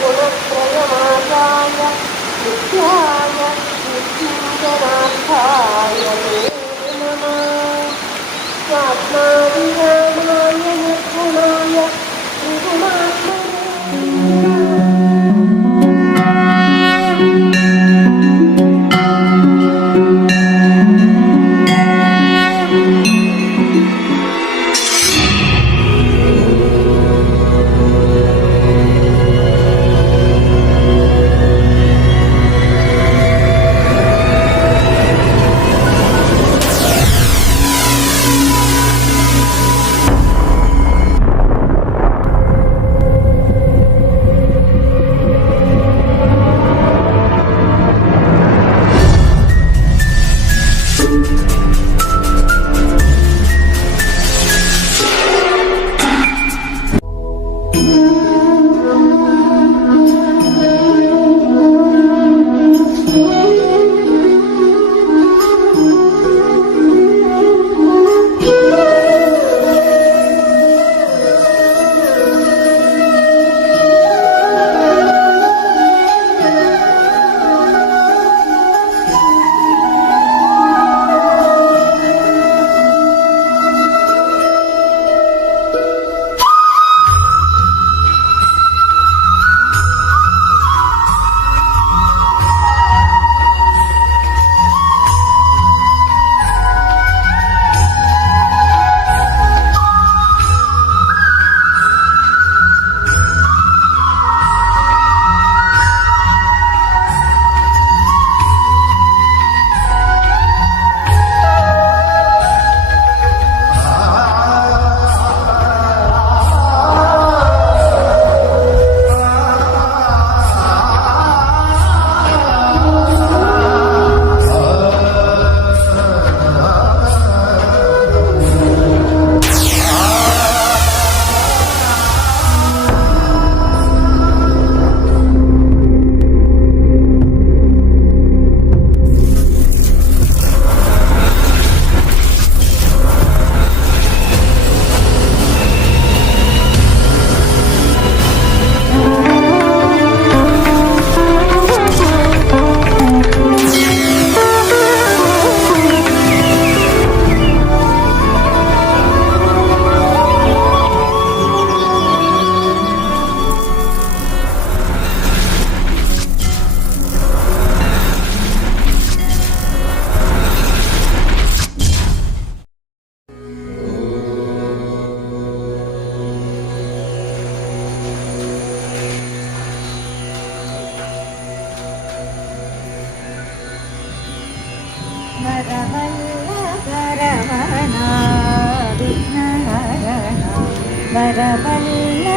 गुणत्रयमासाय नित्याय नित्यञ्जनार्थाय ते नमः। स्वात्माभिरामाय निर्गुणाय त्रिगुणात्मने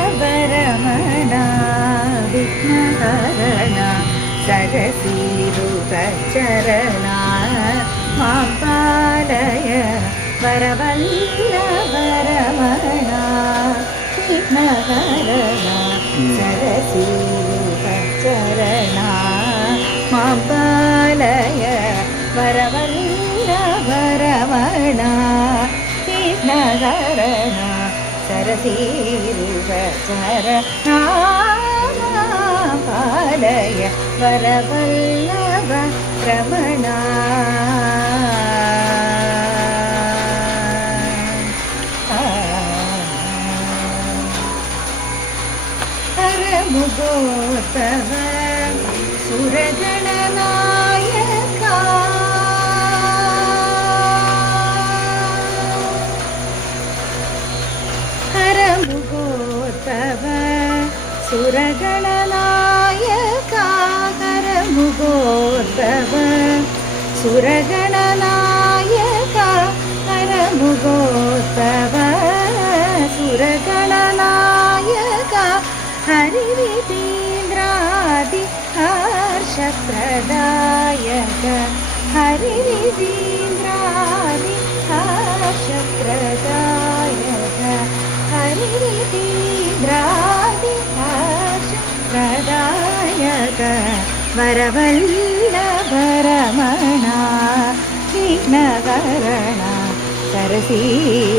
वरवल्लभरमणा विघ्नहरणा सरसीरुतचरणा मां पालय वरवल्लभरमणा विघ्नहरणा सरसीरुतचरणा मां पालय वरवल्लभरमणा विघ्नहरणा सरसीरुतचरणा पालय वरवल्लभ रमणा हरमुगोत्तम सुरगणनायका हरमुगोत्तम सुरगणनायका हरमुगोत्तम सुरगणनायका हरमुगोत्तम सुरगणनायका हरिविधीन्द्रादि हर्षप्रदायक हरिविधीन्द्रादि हर्षप्रदायक हरिविधीन्द्रादि हर्षप्रदायक वरवल्लभरमणा विघ्नहरणा सरसीरुतचरणा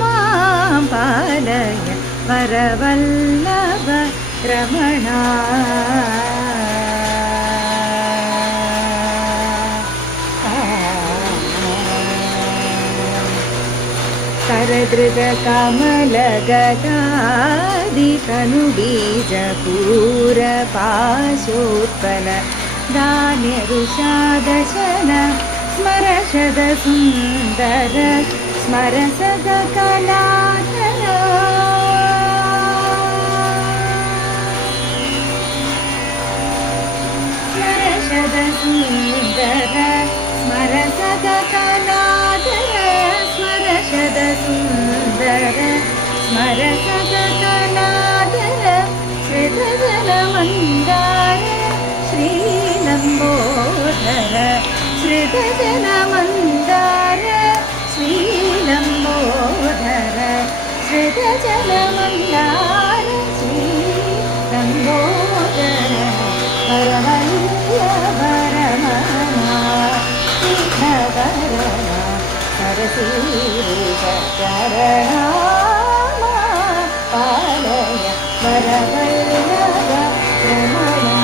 मां पालय വരവല്ലഭ രമണ करदृग कमलगदादि तनुबीजपूर पाशोत्पल धान्यरुषादशन स्मरशद सुन्दर स्मरसद कलाधर स्मरशद सुन्दर स्मरसद कलाधर स्मरशद सुन्दर स्मरसद कलाधर श्रितजन मन्दार श्रीलम्बोदर श्रितजन मन्दार श्रीलम्बोदर श्रितजन मन्दार श्रीलम्बोदर वरवल्लभ रमणा विघ्नहरणा सरसीरुषकरणा पालय वरवल्लभ रमणा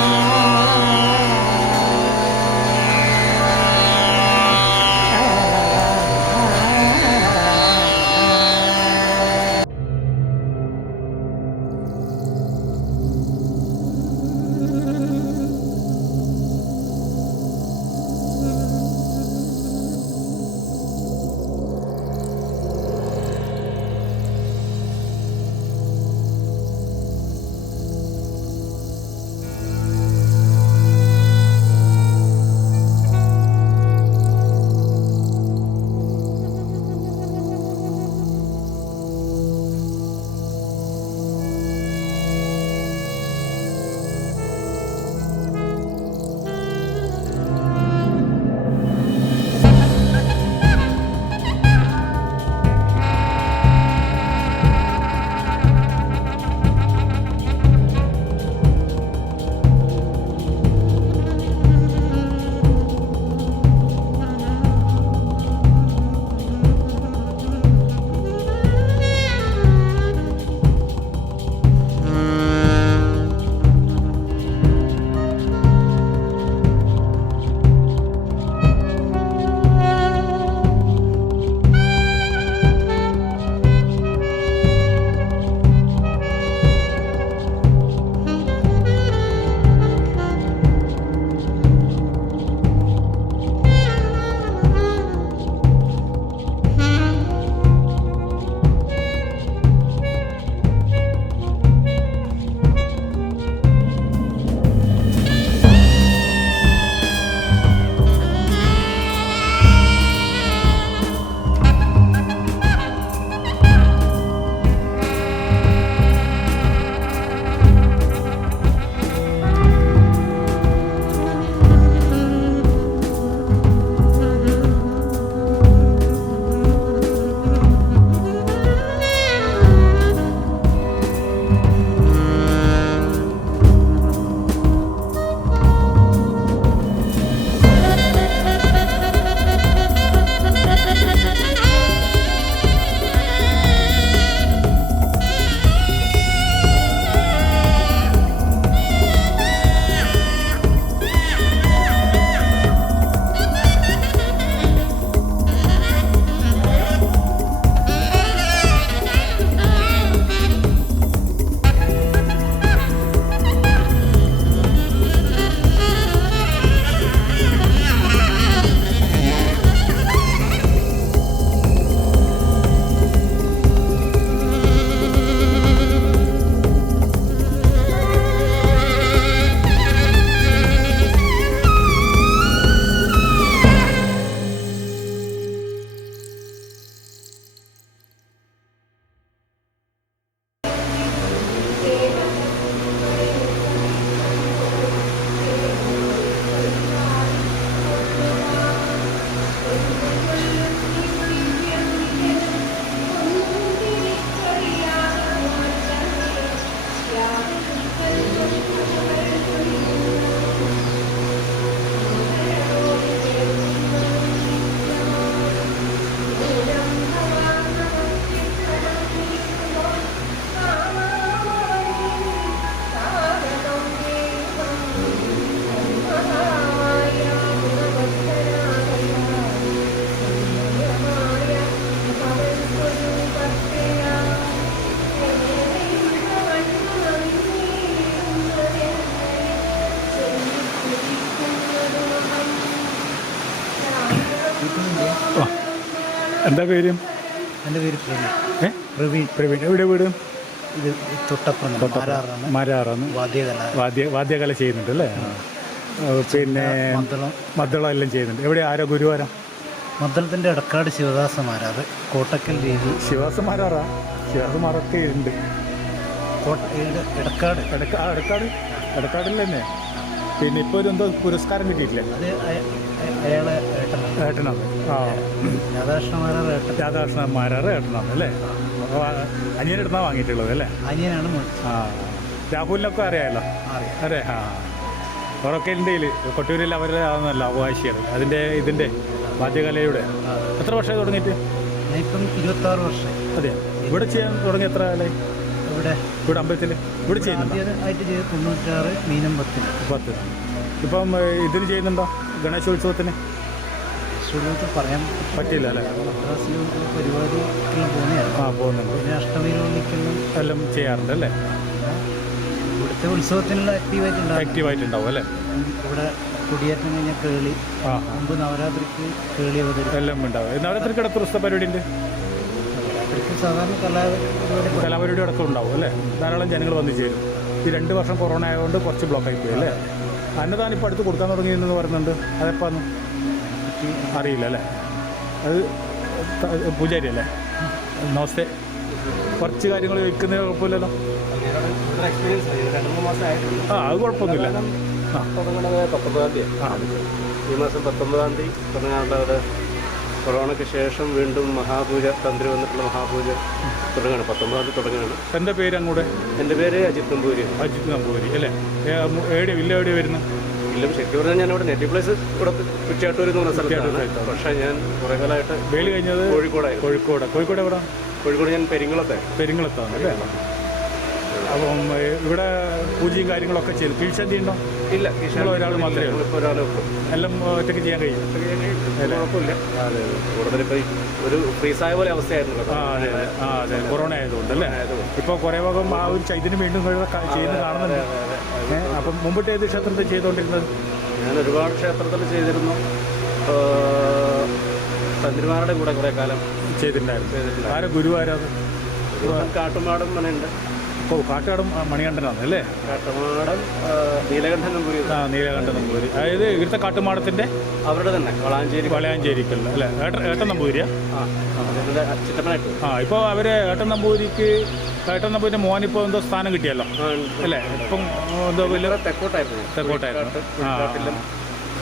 എന്താ പേര്? എൻ്റെ പേര് പ്രവീൺ. ഏ പ്രവീൺ. പ്രവീൺ. എവിടെ വീട്? ഇത് തൊട്ടപ്പുറം മാരാറാണ്. മാരാറാണ്. വാദ്യകല ചെയ്യുന്നുണ്ട് അല്ലേ? പിന്നെ മദ്ദളം എല്ലാം ചെയ്യുന്നുണ്ട്. എവിടെ? ആരോ ഗുരുവാരം? മദ്ദളത്തിൻ്റെ എടക്കാട് ശിവദാസ മാരാറ്, കോട്ടക്കൽ രീതി. ശിവദാസ മാരാറാ? ശിവദാസ മാറൊക്കെ ഉണ്ട്. എടക്കാട് എടക്കാടിൽ തന്നെ. പിന്നെ ഇപ്പോൾ ഒരു എന്തോ പുരസ്കാരം കിട്ടിയിട്ടില്ലേ? അത് അയാളെ ഏട്ടനാണ്. ആ, രാധാകൃഷ്ണ മാരാറ് ഏട്ടനാണ് അല്ലേ? അപ്പോൾ അനിയനെടുത്താണ് വാങ്ങിയിട്ടുള്ളത് അല്ലേ? അനിയനാണ്. ആ, രാഹുലിനൊക്കെ അറിയാമല്ലോ. അറിയാം. ആ, അവരൊക്കെ ഇന്ത്യയിൽ കൊട്ടൂരിൽ അവരുടെ ആണെന്നല്ലോ അവകാശികൾ ഇതിൻ്റെ വാദ്യകലയുടെ. എത്ര വർഷമായി തുടങ്ങിയിട്ട്? ഞാനിപ്പം 26 വർഷം. അതെ. ഇവിടെ ചെയ്യാൻ തുടങ്ങി എത്ര കാലമായി? ഇവിടെ അമ്പലത്തിൽ ഇവിടെ ചെയ്യുന്നുണ്ടോ? ആയിട്ട് ചെയ്ത് 96 മീനം 10. ഇപ്പം ഇതിന് ചെയ്യുന്നുണ്ടോ? ഗണേശോത്സവത്തിന് പറയാൻ പറ്റില്ല അല്ലേ? പരിപാടിക്കെല്ലാം പോകുന്നതാണ്. പോകുന്നുണ്ട്. പിന്നെ അഷ്ടമിയിലും എല്ലാം ചെയ്യാറുണ്ട് അല്ലേ? ഇവിടുത്തെ ഉത്സവത്തിനുള്ള ആക്റ്റീവായിട്ടുണ്ടാവും അല്ലേ? ഇവിടെ കുടിയേറ്റം കഴിഞ്ഞ കേളി, മുമ്പ് നവരാത്രിക്ക് കേളി അവതരിക്കും എല്ലാം ഉണ്ടാവും. നവരാത്രിക്ക് അടുത്ത ദിവസത്തെ പരിപാടി ഉണ്ട്. സാധാരണ കലാപരിപാടി അടക്കം ഉണ്ടാവും അല്ലേ? ധാരാളം ജനങ്ങൾ വന്നു ചേരും. ഈ 2 വർഷം കൊറോണ ആയതുകൊണ്ട് കുറച്ച് ബ്ലോക്കായി പോയി അല്ലേ? അന്നദാനം ഇപ്പോൾ അടുത്ത് കൊടുക്കാൻ തുടങ്ങിയെന്ന് പറയുന്നുണ്ട്. അതെപ്പോൾ അറിയില്ല അല്ലേ? അത് പൂജാരി അല്ലേ? നമസ്തേ. കുറച്ച് കാര്യങ്ങൾ വയ്ക്കുന്നതിന് കുഴപ്പമില്ലല്ലോ. അത് കുഴപ്പമൊന്നുമില്ല. തുടങ്ങുന്നത് 19-ാം തീയതി. ഈ മാസം 19-ാം തീയതി തുടങ്ങാനുള്ളത്. കൊറോണയ്ക്ക് ശേഷം വീണ്ടും മഹാപൂജ, തന്ത്രി വന്നിട്ടുള്ള മഹാപൂജ തുടങ്ങുകയാണ്. 19-ാം തീയതി തുടങ്ങുകയാണ്. എൻ്റെ പേര് അങ്ങോട്ട്? എൻ്റെ പേര് അജിത് നമ്പൂരി. അജിത് നമ്പൂരി അല്ലേ? എവിടെയാണ് വരുന്നത്? ഇല്ല, ശരിക്കും പറഞ്ഞാൽ ഞാനിവിടെ നേറ്റീവ് പ്ലേസ് ഇവിടെ കുറ്റിയാട്ടൂർ എന്ന് പറഞ്ഞ സ്ഥലത്താണ്. പക്ഷേ ഞാൻ കുറേ കാലമായിട്ട് വേലി കഴിഞ്ഞത് കോഴിക്കോട് എവിടെ? കോഴിക്കോട് ഞാൻ പെരിങ്ങളത്താണ് അല്ലേ? അപ്പം ഇവിടെ പൂജയും കാര്യങ്ങളൊക്കെ ചെയ്തു. കീഴ്ശാന്തി ഉണ്ടോ? ഇല്ല, ഒരാൾ മാത്രമേ ഉള്ളൂ. എല്ലാം ഒറ്റയ്ക്ക് ചെയ്യാൻ കഴിയും. കുഴപ്പമില്ല. കൂടുതലിപ്പോൾ ഒരു ഫ്രീസായ പോലെ അവസ്ഥയായിരുന്നു. അതെ, കൊറോണ ആയതുകൊണ്ട് അല്ലേ? ഇപ്പോൾ കുറേ ഭാഗം ആ ഒരു ചൈതന്യം വീണ്ടും ചെയ്യുന്നത് കാണുന്നുണ്ട്. അപ്പം മുമ്പിട്ട് ഏത് ക്ഷേത്രത്തിൽ ചെയ്തുകൊണ്ടിരുന്നത്? ഞാൻ ഒരുപാട് ക്ഷേത്രത്തിൽ ചെയ്തിരുന്നു. തന്ത്രിമാരുടെ കൂടെ കുറേ കാലം ചെയ്തിട്ടുണ്ടായിരുന്നു. ആരോ ഗുരുവാരാത്? കാട്ടുമാടം മനുണ്ട്. കാട്ടുമാടം മണികണ്ഠനാണ് അല്ലേ? കാട്ടുമാടം നീലകണ്ഠൻ നമ്പൂരി. നീലകണ്ഠൻ നമ്പൂരി. അതായത് ഇവിടുത്തെ കാട്ടുമാടത്തിൻ്റെ അവരുടെ തന്നെ വളയാഞ്ചേരിക്കല്ല അല്ലേ? ഏട്ടൻ നമ്പൂരിയാ? ചിറ്റപ്പനായിട്ട്. ഇപ്പോൾ അവർ ഏട്ടൻ നമ്പൂരിൻ്റെ മോനിപ്പോൾ എന്തോ സ്ഥാനം കിട്ടിയല്ലോ അല്ലേ? ഇപ്പം എന്തോ വലിയ തെക്കോട്ടായിരുന്നു.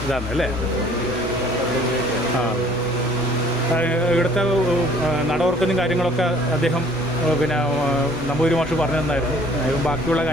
ഇതാണ് അല്ലേ? ഇവിടുത്തെ നടവർക്കും കാര്യങ്ങളൊക്കെ അദ്ദേഹം പിന്നെ നമ്പൂരി മാഷ് പറഞ്ഞു തന്നായിരുന്നു. ബാക്കിയുള്ള